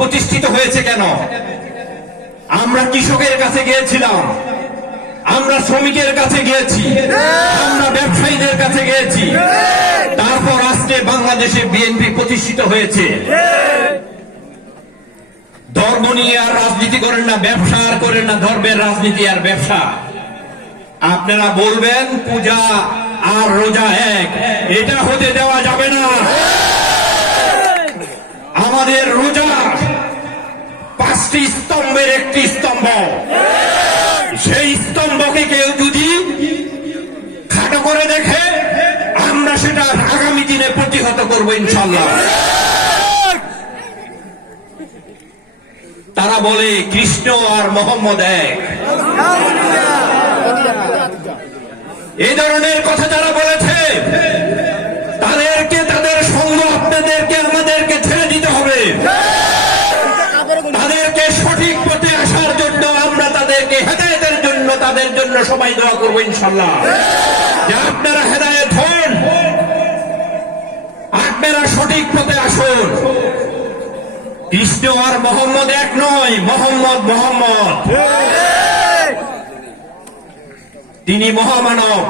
প্রতিষ্ঠিত হয়েছে কেন? আমরা কৃষকের কাছে গিয়েছিলাম, আমরা শ্রমিকের কাছে গিয়েছি, আমরা ব্যবসায়ীদের কাছে গিয়েছি, তারপর আজকে বাংলাদেশে বিএনপি প্রতিষ্ঠিত হয়েছে। ধর্ম নিয়ে আর রাজনীতি করেন না, ব্যবসা আর করেন না, ধর্মের রাজনীতি আর ব্যবসা। আপনারা বলবেন পূজা আর রোজা এক, এটা হতে দেওয়া যাবে না। আমাদের রোজা 5টি স্তম্ভের একটি স্তম্ভ, সেই স্তম্ভকে কেউ যদি খাটো করে দেখে আমরা সেটা আগামী দিনে প্রতিহত করবো ইনশাল্লাহ। তারা বলে কৃষ্ণ আর মোহাম্মদ এক, এই ধরনের কথা যারা বলেছে তাদেরকে, তাদের সঙ্গ আপনাদেরকে আমাদেরকে ছেড়ে দিতে হবে। তাদেরকে সঠিক পথে আসার জন্য আমরা তাদেরকে হেদায়েতের জন্য তাদের জন্য সবাই দোয়া করবো ইনশাল্লাহ, যে আপনারা হেদায়েত হন, আপনারা সঠিক পথে আসুন। কৃষ্ণ আর মোহাম্মদ এক নয়, মোহাম্মদ মোহাম্মদ, তিনি মহামানব।